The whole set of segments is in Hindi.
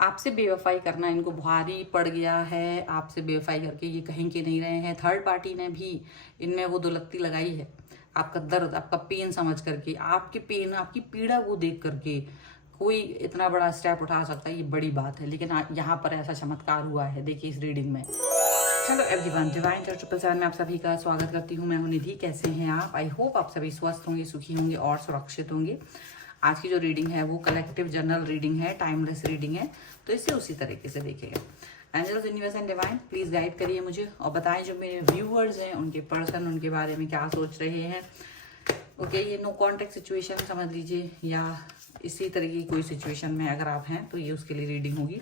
आपसे बेवफाई करना इनको भारी पड़ गया है। आपसे बेवफाई करके ये कहीं के नहीं रहे हैं। थर्ड पार्टी ने भी इनमें वो दुलत्ती लगाई है, आपका दर्द, आपका पेन समझ करके, आपके पेन, आपकी पीड़ा को देख करके कोई इतना बड़ा स्टेप उठा सकता है, ये बड़ी बात है। लेकिन यहाँ पर ऐसा चमत्कार हुआ है, देखिए इस रीडिंग में। हेलो एवरीवन, डिवाइन चार्ट 777 में आप सभी का स्वागत करती हूँ। मैं हूँ निधि। कैसे हैं आप? आई होप आप सभी स्वस्थ होंगे, सुखी होंगे और सुरक्षित होंगे। आज की जो रीडिंग है वो कलेक्टिव जनरल रीडिंग है, टाइमलेस रीडिंग है, तो इसे उसी तरीके से देखेगा। Angels, universe and divine, please guide करिए मुझे और बताएं जो मेरे व्यूअर्स हैं उनके पर्सन उनके बारे में क्या सोच रहे हैं। ओके, ये नो कॉन्टेक्ट सिचुएशन समझ लीजिए, या इसी तरह की कोई सिचुएशन में अगर आप हैं तो ये उसके लिए रीडिंग होगी।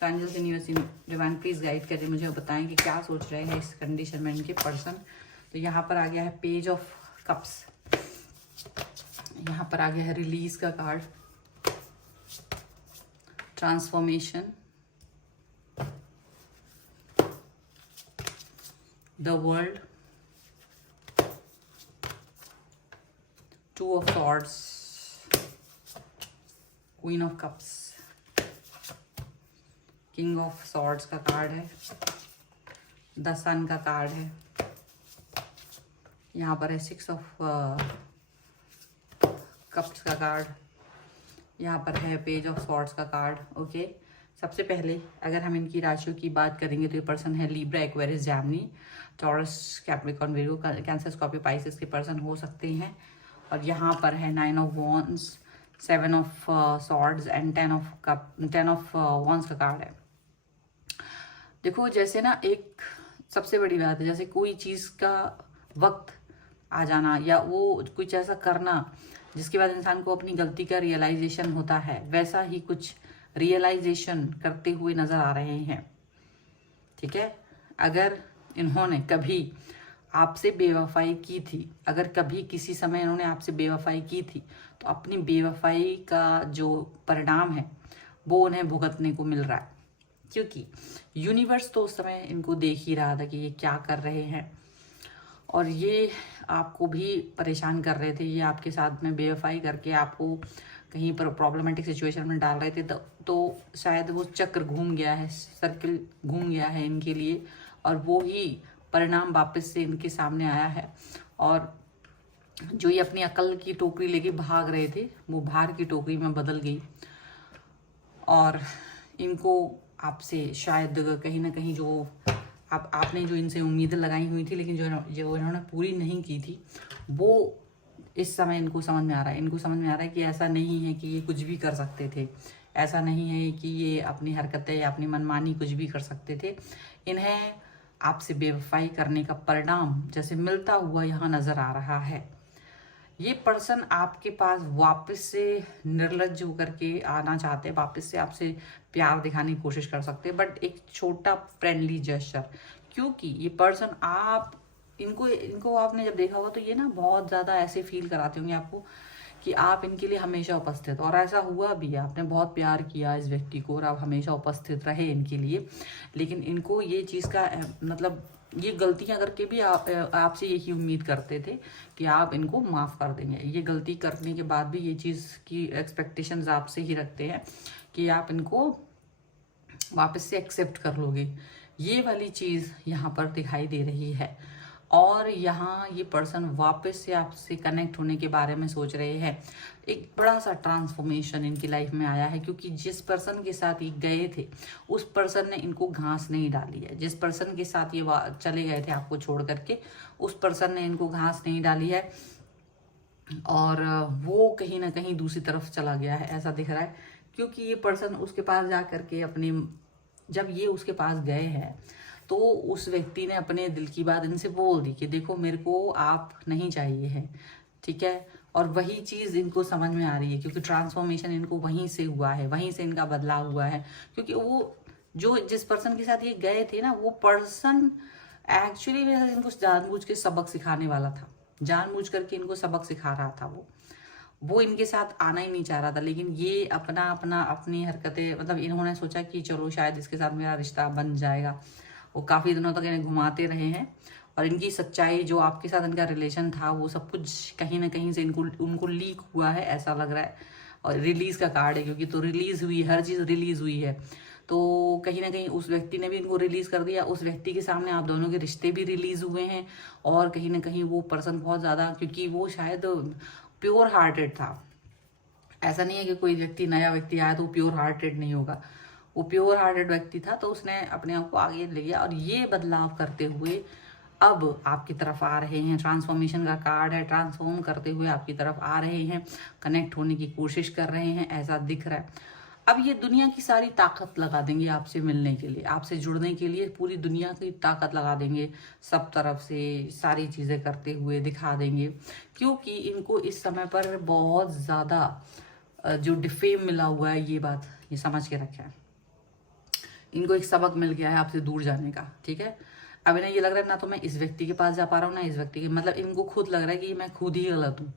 तो angels, universe, divine, please guide करिए मुझे और बताएं कि क्या सोच रहे हैं इस कंडीशन में इनके पर्सन। तो यहाँ पर आ गया है पेज ऑफ कप्स, यहाँ पर आ गया है रिलीज का card, transformation, the world, two of swords, queen of cups, king of swords का कार्ड है, द सन का कार्ड है, यहाँ पर है 6 ऑफ कप्स का कार्ड, यहाँ पर है पेज ऑफ सॉर्ड्स का कार्ड। ओके, सबसे पहले अगर हम इनकी राशियों की बात करेंगे तो ये पर्सन है Libra, Aquarius, Jaimini, taurus, Capricorn, Virgo, cancer, Scorpio, Pisces के पर्सन हो सकते हैं। और यहाँ पर है 9 of wands, 7 of swords and 10 of wands का कार्ड है। देखो, जैसे ना एक सबसे बड़ी बात है, जैसे कोई चीज़ का वक्त आ जाना या वो कुछ ऐसा करना जिसके बाद इंसान को अपनी गलती का रियलाइजेशन होता है, वैसा ही कुछ रियलाइजेशन करते हुए नजर आ रहे हैं। ठीक है, अगर इन्होंने कभी आपसे बेवफाई की थी, अगर कभी किसी समय इन्होंने आपसे बेवफाई की थी, तो अपनी बेवफाई का जो परिणाम है वो उन्हें भुगतने को मिल रहा है। क्योंकि यूनिवर्स तो उस समय इनको देख ही रहा था कि ये क्या कर रहे हैं, और ये आपको भी परेशान कर रहे थे। ये आपके साथ में बेवफाई करके आपको कहीं पर प्रॉब्लमेटिक सिचुएशन में डाल रहे थे, तो शायद वो चक्र घूम गया है, सर्किल घूम गया है इनके लिए, और वो ही परिणाम वापस से इनके सामने आया है। और जो ये अपनी अकल की टोकरी लेके भाग रहे थे, वो भार की टोकरी में बदल गई। और इनको आपसे शायद कहीं ना कहीं जो आपने जो इनसे उम्मीदें लगाई हुई थी, लेकिन जो इन्होंने पूरी नहीं की थी, वो इस समय इनको समझ में आ रहा है। इनको समझ में आ रहा है कि ऐसा नहीं है कि ये कुछ भी कर सकते थे, ऐसा नहीं है कि ये अपनी हरकतें या अपनी मनमानी कुछ भी कर सकते थे। इन्हें आपसे बेवफाई करने का परिणाम जैसे मिलता हुआ यहाँ नजर आ रहा है। ये पर्सन आपके पास वापस से निर्लज्ज होकर के आना चाहते हैं, वापस से आपसे प्यार दिखाने की कोशिश कर सकते हैं, बट एक छोटा फ्रेंडली जेस्चर। क्योंकि ये पर्सन आप इनको आपने जब देखा होगा तो ये ना बहुत ज़्यादा ऐसे फील कराते होंगे आपको कि आप इनके लिए हमेशा उपस्थित, और ऐसा हुआ भी, आपने बहुत प्यार किया इस व्यक्ति को और आप हमेशा उपस्थित रहे इनके लिए। लेकिन इनको ये चीज़ का मतलब ये गलतियां करके भी आपसे यही उम्मीद करते थे कि आप इनको माफ़ कर देंगे। ये गलती करने के बाद भी ये चीज़ की एक्सपेक्टेशंस आपसे ही रखते हैं कि आप इनको वापस से एक्सेप्ट कर लोगे। ये वाली चीज़ यहाँ पर दिखाई दे रही है। और यहाँ ये पर्सन वापस से आपसे कनेक्ट होने के बारे में सोच रहे हैं। एक बड़ा सा ट्रांसफॉर्मेशन इनकी लाइफ में आया है, क्योंकि जिस पर्सन के साथ ये गए थे उस पर्सन ने इनको घास नहीं डाली है। जिस पर्सन के साथ ये चले गए थे आपको छोड़ करके, उस पर्सन ने इनको घास नहीं डाली है, और वो कहीं ना कहीं दूसरी तरफ चला गया है, ऐसा दिख रहा है। क्योंकि ये पर्सन उसके पास जा करके जब ये उसके पास गए हैं तो उस व्यक्ति ने अपने दिल की बात इनसे बोल दी कि देखो, मेरे को आप नहीं चाहिए है, ठीक है। और वही चीज़ इनको समझ में आ रही है, क्योंकि ट्रांसफॉर्मेशन इनको वहीं से हुआ है, वहीं से इनका बदलाव हुआ है। क्योंकि वो जिस पर्सन के साथ ये गए थे ना, वो पर्सन एक्चुअली इनको जानबूझ के सबक सिखाने वाला था, जानबूझ करके इनको सबक सिखा रहा था। वो इनके साथ आना ही नहीं चाह रहा था, लेकिन ये अपनी हरकतें, मतलब इन्होंने सोचा कि चलो शायद इसके साथ मेरा रिश्ता बन जाएगा। वो काफ़ी दिनों तक इन्हें घुमाते रहे हैं, और इनकी सच्चाई, जो आपके साथ इनका रिलेशन था, वो सब कुछ कहीं ना कहीं से उनको लीक हुआ है, ऐसा लग रहा है। और रिलीज का कार्ड है, क्योंकि तो रिलीज हुई, हर चीज रिलीज हुई है, तो कहीं ना कहीं उस व्यक्ति ने भी इनको रिलीज कर दिया, उस व्यक्ति के सामने आप दोनों के रिश्ते भी रिलीज हुए हैं। और कहीं ना कहीं वो पर्सन बहुत ज्यादा, क्योंकि वो शायद प्योर हार्टेड था, ऐसा नहीं है कि कोई व्यक्ति नया व्यक्ति आया तो वो प्योर हार्टेड नहीं होगा, वो प्योर हार्टेड व्यक्ति था, तो उसने अपने आप को आगे ले गया और ये बदलाव करते हुए अब आपकी तरफ आ रहे हैं। ट्रांसफॉर्मेशन का कार्ड है, ट्रांसफॉर्म करते हुए आपकी तरफ आ रहे हैं, कनेक्ट होने की कोशिश कर रहे हैं, ऐसा दिख रहा है। अब ये दुनिया की सारी ताकत लगा देंगे आपसे मिलने के लिए, आपसे जुड़ने के लिए पूरी दुनिया की ताकत लगा देंगे, सब तरफ से सारी चीज़ें करते हुए दिखा देंगे, क्योंकि इनको इस समय पर बहुत ज़्यादा जो डिफेम मिला हुआ है, ये बात ये समझ के रखें, इनको एक सबक मिल गया है आपसे दूर जाने का, ठीक है। अब इन्हें ये लग रहा है ना तो मैं इस व्यक्ति के पास जा पा रहा हूँ ना इस व्यक्ति के, मतलब इनको खुद लग रहा है कि मैं खुद ही गलत हूँ।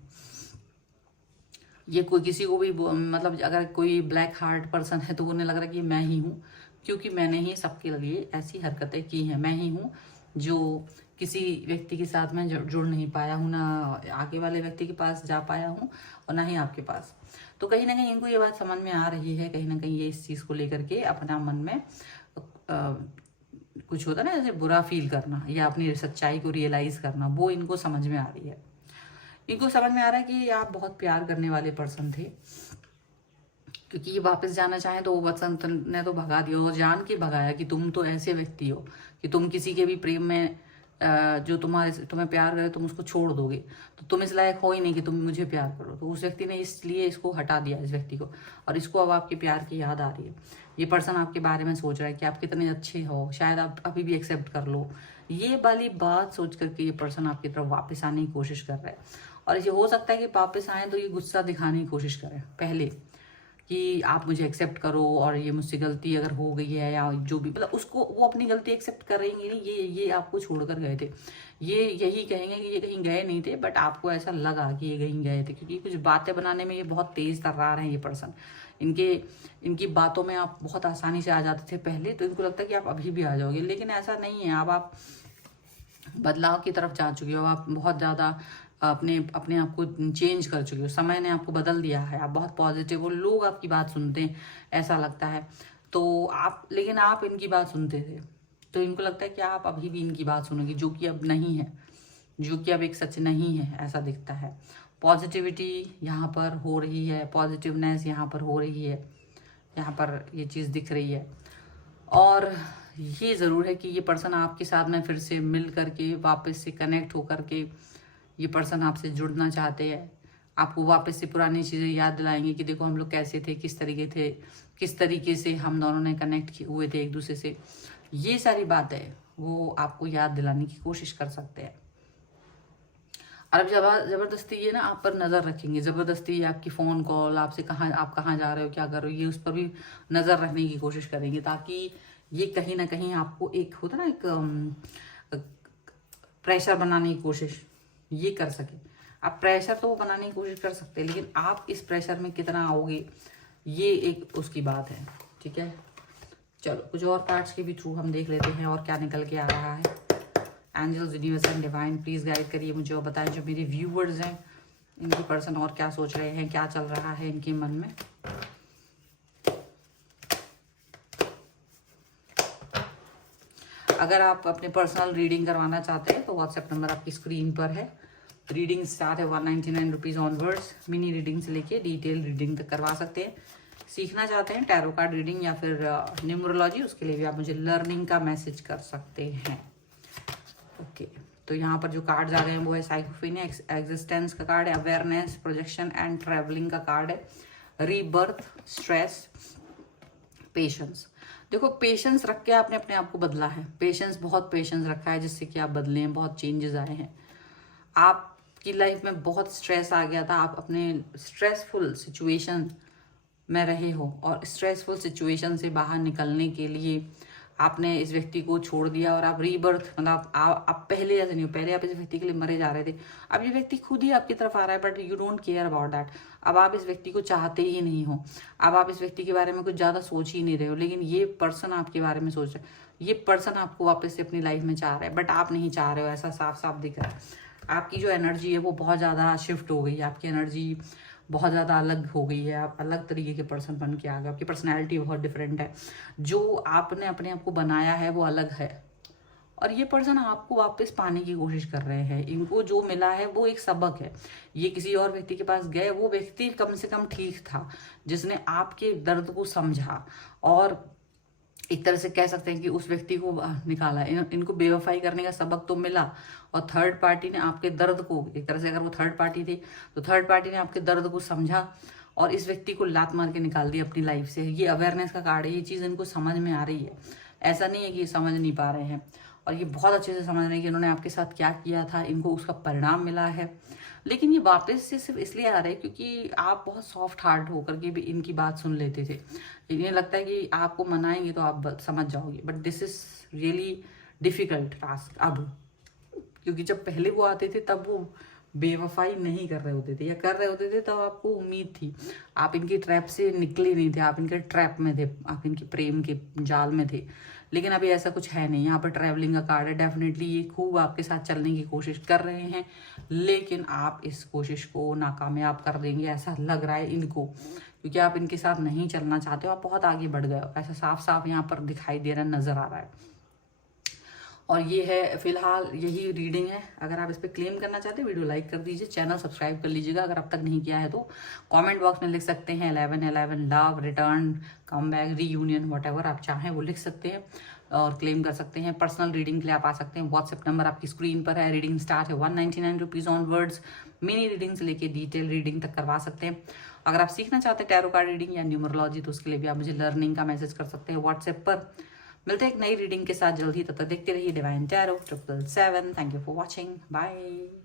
ये कोई किसी को भी मतलब अगर कोई ब्लैक हार्ट पर्सन है तो उन्हें लग रहा है कि मैं ही हूँ, क्योंकि मैंने ही सबके लिए ऐसी हरकतें की हैं, मैं ही हूँ जो किसी व्यक्ति के साथ में जुड़ नहीं पाया हूँ, ना आगे वाले व्यक्ति के पास जा पाया हूँ और ना ही आपके पास। तो कहीं ना कहीं इनको ये बात समझ में आ रही है, कहीं ना कहीं ये इस चीज़ को लेकर के अपना मन में कुछ होता है ना जैसे बुरा फील करना या अपनी सच्चाई को रियलाइज करना, वो इनको समझ में आ रही है। इनको समझ में आ रहा है कि आप बहुत प्यार करने वाले पर्सन थे, क्योंकि ये वापस जाना चाहे तो वो वसंत ने तो भगा दिया और जान के भगाया कि तुम तो ऐसे व्यक्ति हो कि तुम किसी के भी प्रेम में जो तुम्हें प्यार करे तुम उसको छोड़ दोगे, तो तुम इस लायक हो ही नहीं कि तुम मुझे प्यार करो। तो उस व्यक्ति ने इसलिए इसको हटा दिया, इस व्यक्ति को, और इसको अब आपके प्यार की याद आ रही है। ये पर्सन आपके बारे में सोच रहा है कि आप कितने अच्छे हो, शायद आप अभी भी एक्सेप्ट कर लो, ये वाली बात सोच करके ये पर्सन आपकी तरफ वापस आने की कोशिश कर रहा है। और ये हो सकता है कि वापस आए तो ये गुस्सा दिखाने की कोशिश करें पहले कि आप मुझे एक्सेप्ट करो और ये मुझसे गलती अगर हो गई है या जो भी, मतलब उसको वो अपनी गलती एक्सेप्ट करेंगे नहीं, ये आपको छोड़कर गए थे, ये यही कहेंगे कि ये कहीं गए नहीं थे, बट आपको ऐसा लगा कि ये कहीं गए थे, क्योंकि कुछ बातें बनाने में ये बहुत तेज तर्रार हैं ये पर्सन। इनकी बातों में आप बहुत आसानी से आ जाते थे पहले, तो इनको लगता है कि आप अभी भी आ जाओगे, लेकिन ऐसा नहीं है। अब आप बदलाव की तरफ जा चुके हो, आप बहुत ज़्यादा अपने आप को चेंज कर चुके हो, समय ने आपको बदल दिया है, आप बहुत पॉजिटिव हो, लोग आपकी बात सुनते हैं ऐसा लगता है, तो आप, लेकिन आप इनकी बात सुनते थे, तो इनको लगता है कि आप अभी भी इनकी बात सुनोगे, जो कि अब नहीं है, जो कि अब एक सच नहीं है, ऐसा दिखता है। पॉजिटिविटी यहाँ पर हो रही है, पॉजिटिवनेस यहाँ पर हो रही है, यहाँ पर ये चीज़ दिख रही है। और ये ज़रूर है कि ये पर्सन आपके साथ में फिर से मिल करके वापस से कनेक्ट हो करके ये पर्सन आपसे जुड़ना चाहते हैं, आपको वापस से पुरानी चीज़ें याद दिलाएंगे कि देखो हम लोग कैसे थे, किस तरीके से हम दोनों ने कनेक्ट हुए थे एक दूसरे से, ये सारी बातें वो आपको याद दिलाने की कोशिश कर सकते हैं। और अब ज़बरदस्ती ये ना आप पर नज़र रखेंगे, ज़बरदस्ती आपकी फ़ोन कॉल, आपसे आप कहाँ जा रहे हो, क्या कर रहे हो, ये उस पर भी नज़र रखने की कोशिश करेंगे, ताकि ये कहीं ना कहीं आपको एक होता ना एक प्रेशर बनाने की कोशिश ये कर सके। आप प्रेशर तो बनाने की कोशिश कर सकते हैं, लेकिन आप इस प्रेशर में कितना आओगे ये एक उसकी बात है, ठीक है। चलो कुछ और कार्ड्स के भी थ्रू हम देख लेते हैं और क्या निकल के आ रहा है। Angels, universe and divine please guide करिए मुझे और बताएं जो मेरे व्यूवर्स हैं इनके पर्सन और क्या सोच रहे हैं, क्या चल रहा है इनके मन में। अगर आप अपने पर्सनल रीडिंग करवाना चाहते हैं तो व्हाट्सएप नंबर आपकी स्क्रीन पर है। रीडिंग स्टार्ट है 199 रुपीज़ ऑनवर्ड्स। मिनी रीडिंग से लेके डिटेल रीडिंग तक करवा सकते हैं। सीखना चाहते हैं टैरो कार्ड रीडिंग या फिर न्यूमरोलॉजी, उसके लिए भी आप मुझे लर्निंग का मैसेज कर सकते हैं। ओके, तो यहाँ पर जो कार्ड्स आ रहे हैं वो है साइकोफेनिया, एग्जिस्टेंस का कार्ड है, अवेयरनेस, प्रोजेक्शन एंड ट्रैवलिंग का कार्ड है, रीबर्थ, स्ट्रेस, पेशेंस। देखो पेशेंस रख के आपने अपने आप को बदला है, बहुत पेशेंस रखा है जिससे कि आप बदले हैं, बहुत चेंजेस आए हैं। आपकी लाइफ में बहुत स्ट्रेस आ गया था, आप अपने स्ट्रेसफुल सिचुएशन में रहे हो और स्ट्रेसफुल सिचुएशन से बाहर निकलने के लिए आपने इस व्यक्ति को छोड़ दिया और आप रीबर्थ, मतलब आप पहले जैसे नहीं हो, पहले आप इस व्यक्ति के लिए मरे जा रहे थे, अब ये व्यक्ति खुद ही आपकी तरफ आ रहा है, but you don't care about that. अब आप इस व्यक्ति को चाहते ही नहीं हो, अब आप इस व्यक्ति के बारे में कुछ ज़्यादा सोच ही नहीं रहे हो, लेकिन ये पर्सन आपके बारे में सोच रहा है, ये पर्सन आपको वापस से अपनी लाइफ में चाह रहा है, बट आप नहीं चाह रहे हो, ऐसा साफ साफ दिख रहा है। आपकी जो एनर्जी है वो बहुत ज़्यादा शिफ्ट हो गई है, आपकी एनर्जी बहुत ज़्यादा अलग हो गई है, आप अलग तरीके के पर्सन बन के आ गए, आपकी पर्सनैलिटी बहुत डिफरेंट है, जो आपने अपने आप को बनाया है वो अलग है, और ये पर्सन आपको वापस पाने की कोशिश कर रहे हैं। इनको जो मिला है वो एक सबक है। ये किसी और व्यक्ति के पास गए, वो व्यक्ति कम से कम ठीक था, जिसने आपके दर्द को समझा और एक तरह से कह सकते हैं कि उस व्यक्ति को निकाला। इनको बेवफाई करने का सबक तो मिला, और थर्ड पार्टी ने आपके दर्द को, एक तरह से अगर वो थर्ड पार्टी थी तो थर्ड पार्टी ने आपके दर्द को समझा और इस व्यक्ति को लात मार के निकाल दिया अपनी लाइफ से। ये अवेयरनेस का कार्ड है, ये चीज़ इनको समझ में आ रही है। ऐसा नहीं है कि ये समझ नहीं पा रहे हैं, और ये बहुत अच्छे से समझ रहे हैं कि इन्होंने आपके साथ क्या किया था, इनको उसका परिणाम मिला है। लेकिन ये वापस से सिर्फ इसलिए आ रहे हैं क्योंकि आप बहुत सॉफ्ट हार्ट होकर के भी इनकी बात सुन लेते थे। इन्हें लगता है कि आपको मनाएंगे तो आप समझ जाओगे, but this is really difficult task अब, क्योंकि जब पहले वो आते थे तब वो बेवफाई नहीं कर रहे होते थे, या कर रहे होते थे तब आपको उम्मीद थी, आप इनकी ट्रैप से निकले नहीं थे, आप इनके ट्रैप में थे, आप इनके प्रेम के जाल में थे। लेकिन अभी ऐसा कुछ है नहीं, यहाँ पर ट्रैवलिंग का कार्ड है। डेफिनेटली ये खूब आपके साथ चलने की कोशिश कर रहे हैं, लेकिन आप इस कोशिश को नाकामयाब कर देंगे ऐसा लग रहा है इनको, क्योंकि आप इनके साथ नहीं चलना चाहते हो, आप बहुत आगे बढ़ गए हो, ऐसा साफ साफ यहाँ पर दिखाई दे रहा है, नजर आ रहा है। और ये है फिलहाल यही रीडिंग है। अगर आप इस पर क्लेम करना चाहते हैं वीडियो लाइक कर दीजिए, चैनल सब्सक्राइब कर लीजिएगा अगर अब तक नहीं किया है तो। कमेंट बॉक्स में लिख सकते हैं 1111 love, return, come back, reunion, whatever आप चाहें वो लिख सकते हैं और क्लेम कर सकते हैं। पर्सनल रीडिंग के लिए आप आ सकते हैं, व्हाट्सएप नंबर आपकी स्क्रीन पर है। रीडिंग स्टार्ट है 199 rupees on words. Mini reading से लेके डिटेल रीडिंग तक करवा सकते हैं। अगर आप सीखना चाहते हैं टैरो कार्ड रीडिंग या न्यूमरोलॉजी तो उसके लिए भी आप मुझे लर्निंग का मैसेज कर सकते हैं व्हाट्सएप पर। मिलते हैं एक नई रीडिंग के साथ जल्द ही, तब तक देखते रहिए divine tarot 777। Thank you for watching, bye.